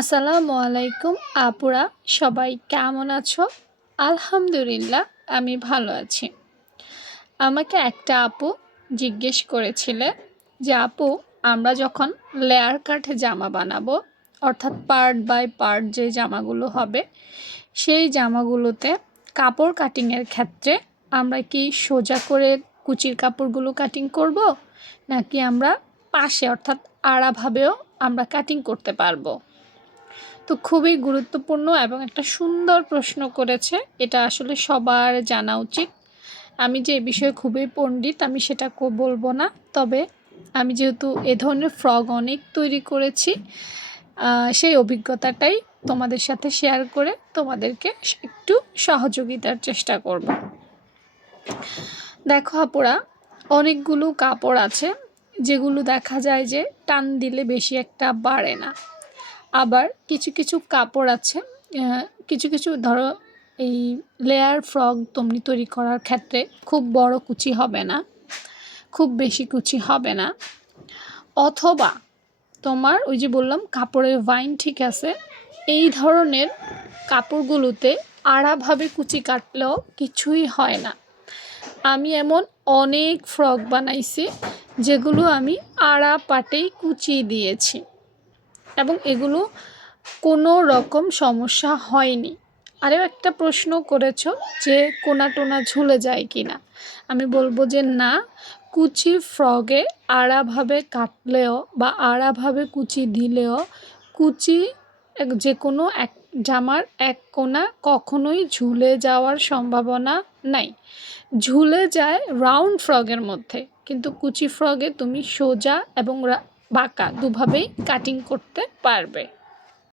আসসালামু আলাইকুম আপুরা, সবাই কেমন আছো? আলহামদুলিল্লাহ, আমি ভালো আছি। আমাকে একটা আপু জিজ্ঞেস করেছিলে যে আপু, আমরা যখন লেয়ার কাট জামা বানাবো, অর্থাৎ পার্ট বাই পার্ট যে জামাগুলো হবে, সেই জামাগুলোতে কাপড় কাটিংয়ের ক্ষেত্রে আমরা কি সোজা করে কুচির কাপড়গুলো কাটিং করব, নাকি আমরা পাশে অর্থাৎ আড়াভাবেও আমরা কাটিং করতে পারবো? তো খুবই গুরুত্বপূর্ণ এবং একটা সুন্দর প্রশ্ন করেছে। এটা আসলে সবার জানা উচিত। আমি যে এই বিষয়ে খুবই পণ্ডিত আমি সেটা বলবো না, তবে আমি যেহেতু এ ধরনের ফ্রক অনেক তৈরি করেছি, সেই অভিজ্ঞতাটাই তোমাদের সাথে শেয়ার করে তোমাদেরকে একটু সহযোগিতার চেষ্টা করব। দেখো আপুরা, অনেকগুলো কাপড় আছে যেগুলো দেখা যায় যে টান দিলে বেশি একটা বাড়ে না। আবার কিছু কিছু কাপড় আছে, কিছু কিছু ধরো এই লেয়ার ফ্রক তুমি তৈরি করার ক্ষেত্রে খুব বড় কুচি হবে না, খুব বেশি কুচি হবে না, অথবা তোমার ওই যে বললাম কাপড়ের ভাইন ঠিক আছে, এই ধরনের কাপড়গুলোতে আড়াভাবে কুচি কাটলেও কিছুই হয় না। আমি এমন অনেক ফ্রক বানাইছি যেগুলো আমি আড়া পাটেই কুচিয়ে দিয়েছি এবং এগুলো কোনো রকম সমস্যা হয়নি। আরও একটা প্রশ্ন করেছো যে কোনা টোনা ঝুলে যায় কি না, আমি বলবো যে না, কুচি ফ্রগে আড়াভাবে কাটলেও বা আড়াভাবে কুচি দিলেও কুচি যে কোনো এক জামার এক কোনা কখনোই ঝুলে যাওয়ার সম্ভাবনা নাই। ঝুলে যায় রাউন্ড ফ্রগের মধ্যে, কিন্তু কুচি ফ্রগে তুমি সোজা এবং বাঁকা দুভাবেই কাটিং করতে পারবে।